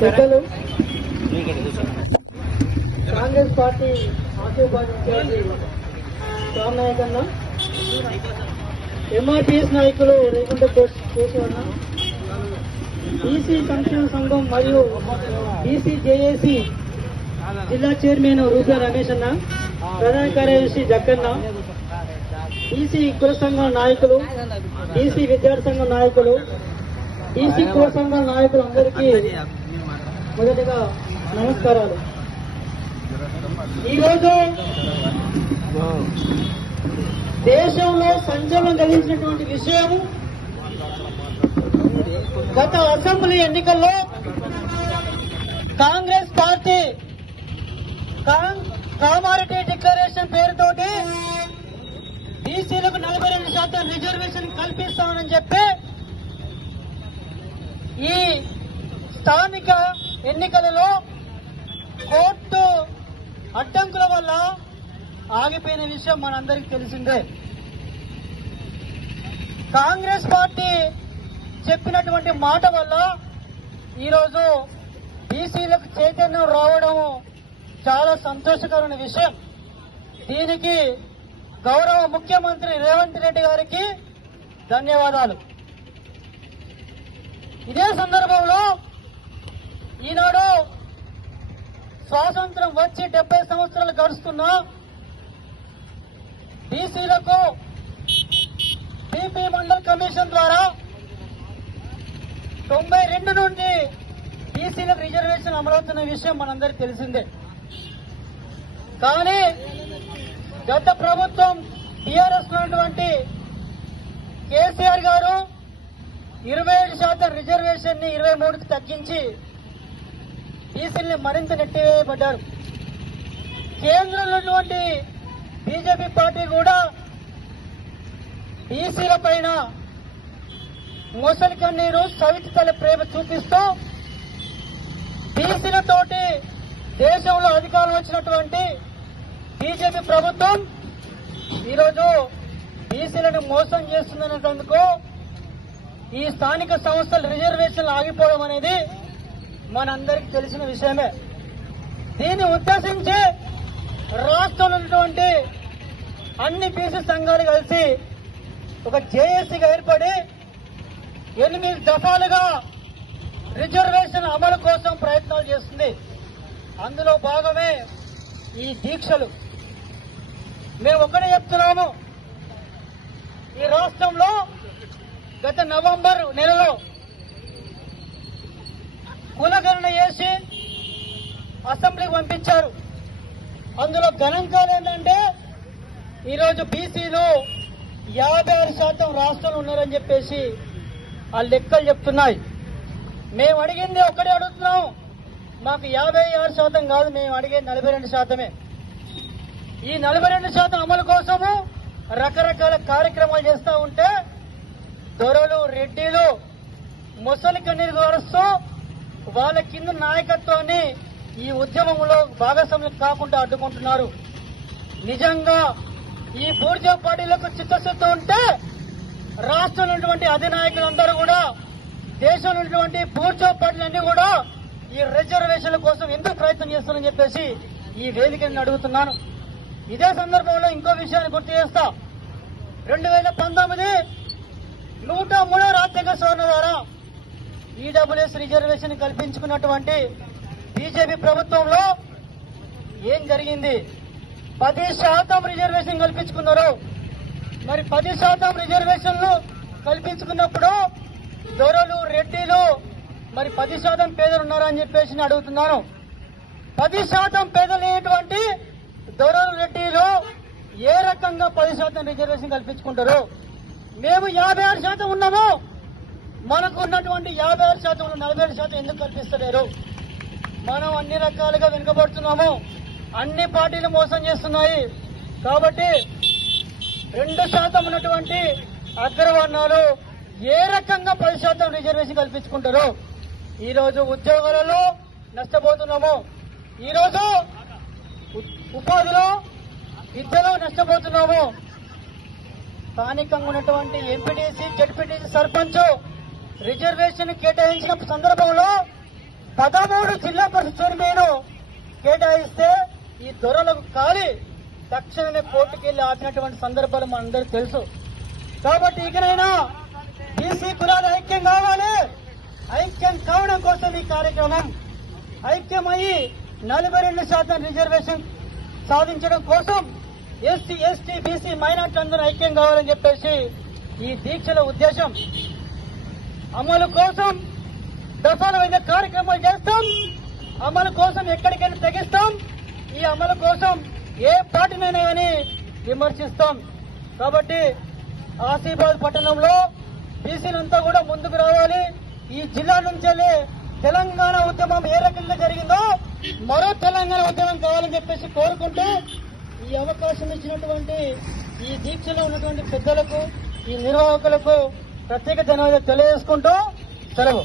పెద్దలు. కాంగ్రెస్ పార్టీ ఎంఆర్పిఎస్ నాయకులు రేకుంట కేశవన్న బీసీ సంక్షేమ సంఘం మరియు బీసీ జేఏసీ జిల్లా చైర్మన్ రూపా రమేష్ అన్న ప్రధాన కార్యదర్శి జక్కన్న బీసీ కుల సంఘం నాయకులు బీసీ విద్యార్థి సంఘం నాయకులు బీసీ కుల సంఘం నాయకులు అందరికీ మొదటిగా నమస్కారాలు. ఈరోజు దేశంలో సంచలనం కలిగించినటువంటి విషయం గత అసెంబ్లీ ఎన్నికల్లో కాంగ్రెస్ పార్టీ కాం- కామారెడ్డి డిక్లరేషన్ పేరుతోటి బీసీలకు నలభై రెండు శాతం రిజర్వేషన్ కల్పిస్తామని చెప్పి ఈ స్థానిక ఎన్నికలలో కోర్టు అడ్డంకుల వల్ల ఆగిపోయిన విషయం మనందరికీ తెలిసిందే. కాంగ్రెస్ పార్టీ చెప్పినటువంటి మాట వల్ల ఈరోజు బీసీలకు చైతన్యం రావడం చాలా సంతోషకరమైన విషయం. దీనికి గౌరవ ముఖ్యమంత్రి రేవంత్ రెడ్డి గారికి ధన్యవాదాలు. ఇదే సందర్భంలో ఈనాడు స్వాతంత్రం వచ్చి డెబ్బై సంవత్సరాలు గడుస్తున్నా బీసీలకు బీపీ మండల్ కమిషన్ ద్వారా తొంభై రెండు నుండి బీసీలకు రిజర్వేషన్ అమలవుతున్న విషయం మనందరికీ తెలిసిందే. కానీ గత ప్రభుత్వం టీఆర్ఎస్ ఉన్నటువంటి కేసీఆర్ గారు ఇరవై ఏడు శాతం రిజర్వేషన్ని ఇరవై మూడుకి తగ్గించి బీసీల్ని మరింత నెట్టివేయబడ్డారు. కేంద్రంలో ఉన్నటువంటి బీజేపీ పార్టీ కూడా బీసీల పైన మొసలి కన్నీరు సవితి తల ప్రేమ చూపిస్తూ బీసీలతోటి దేశంలో అధికారం వచ్చినటువంటి బీజేపీ ప్రభుత్వం ఈరోజు బీసీలను మోసం చేస్తుందనేందుకు ఈ స్థానిక సంస్థల రిజర్వేషన్లు ఆగిపోవడం అనేది మనందరికీ తెలిసిన విషయమే. దీన్ని ఉద్దేశించి రాష్ట్రంలో ఉన్నటువంటి అన్ని బీసీ సంఘాలు కలిసి ఒక జేఏసీగా ఏర్పడి ఎనిమిది దఫాలుగా రిజర్వేషన్ అమలు కోసం ప్రయత్నాలు చేస్తుంది. అందులో భాగమే ఈ దీక్షలు. మేము ఒకటే చెప్తున్నాము. ఈ రాష్ట్రంలో గత నవంబర్ నెలలో కులగణన చేసి అసెంబ్లీకి పంపించారు. అందులో గణాంకాలు ఏంటంటే ఈరోజు బీసీలు యాభై ఆరు శాతం రాష్ట్రంలో ఉన్నారని చెప్పేసి ఆ లెక్కలు చెప్తున్నాయి. మేము అడిగింది ఒక్కడే అడుగుతున్నాం. మాకు యాభై ఆరు శాతం కాదు మేము అడిగేది నలభై రెండు శాతమే. ఈ నలభై రెండు శాతం అమలు కోసము రకరకాల కార్యక్రమాలు చేస్తూ ఉంటే దొరలు రెడ్డిలు ముసలి కన్నీరు గారుస్తూ వాళ్ళ కింద నాయకత్వాన్ని ఈ ఉద్యమంలో భాగస్వామ్యం కాకుండా అడ్డుకుంటున్నారు. నిజంగా ఈ బూర్జా పార్టీలకు చిత్తశుద్ధి ఉంటే రాష్ట్రంలో ఉన్నటువంటి అధినాయకులందరూ కూడా దేశంలో ఉన్నటువంటి బూర్జా పార్టీలన్నీ కూడా ఈ రిజర్వేషన్ల కోసం ఎందుకు ప్రయత్నం చేస్తున్నారని చెప్పేసి ఈ వేదిక అడుగుతున్నాను. ఇదే సందర్భంలో ఇంకో విషయాన్ని గుర్తు చేస్తా. రెండు వేల పంతొమ్మిది నూట మూడో రాజ్యాంగ సవరణ ద్వారా ఈడబ్ల్యూఎస్ రిజర్వేషన్ కల్పించుకున్నటువంటి బీజేపీ ప్రభుత్వంలో ఏం జరిగింది? పది శాతం రిజర్వేషన్ కల్పించుకున్నారు. మరి పది శాతం రిజర్వేషన్లు కల్పించుకున్నప్పుడు దొరలు రెడ్డిలు మరి పది శాతం పేదలు ఉన్నారని చెప్పేసి అడుగుతున్నాను. పది శాతం పేదలు లేనటువంటి దొరలు రెడ్డిలు ఏ రకంగా పది శాతం రిజర్వేషన్ కల్పించుకుంటారు? మేము యాభై ఆరు శాతం ఉన్నాము. మనకు ఉన్నటువంటి యాభై ఆరు శాతం నలభై ఆరు శాతం ఎందుకు కల్పిస్తలేరు? మనం అన్ని రకాలుగా వెనుకబడుతున్నాము. అన్ని పార్టీలు మోసం చేస్తున్నాయి. కాబట్టి రెండు శాతం ఉన్నటువంటి అగ్రవర్ణాలు ఏ రకంగా పది శాతం రిజర్వేషన్ కల్పించుకుంటారు ఈరోజు ఉద్యోగాలలో నష్టపోతున్నాము. ఈరోజు ఉపాధిలో విద్యలో నష్టపోతున్నాము. స్థానికంగా ఉన్నటువంటి ఎంపీటీసీ జడ్పీటీసీ సర్పంచ్ రిజర్వేషన్ కేటాయించిన సందర్భంలో పదమూడు జిల్లా పరిషత్ చైర్మన్ కేటాయిస్తే ఈ దొరలకు కాలి. తక్షణమే కోర్టుకు వెళ్ళి ఆపినటువంటి సందర్భాలు మనందరూ తెలుసు. కాబట్టి ఇకనైనా బీసీ కులాలు ఐక్యం కావాలి. ఐక్యం కావడం కోసం ఈ కార్యక్రమం ఐక్యమయ్యి నలభై రెండు శాతం రిజర్వేషన్ సాధించడం కోసం ఎస్సీ ఎస్టీ బీసీ మైనార్టీ అందరూ ఐక్యం కావాలని చెప్పేసి ఈ దీక్షల ఉద్దేశం అమలు కోసం దఫాల వివిధ కార్యక్రమాలు చేస్తాం. అమలు కోసం ఎక్కడికైనా తెగిస్తాం. ఈ అమలు కోసం ఏ పార్టీనైనా కానీ విమర్శిస్తాం. కాబట్టి ఆసిఫాబాద్ పట్టణంలో బీసీలంతా కూడా ముందుకు రావాలి. ఈ జిల్లా నుంచి తెలంగాణ ఉద్యమం ఏ రకంగా జరిగిందో మరో తెలంగాణ ఉద్యమం కావాలని చెప్పేసి కోరుకుంటూ ఈ అవకాశం ఇచ్చినటువంటి ఈ దీక్షలో ఉన్నటువంటి పెద్దలకు ఈ నిర్వాహకులకు ప్రత్యేక ధన్యవాదాలు తెలియజేసుకుంటూ సెలవు.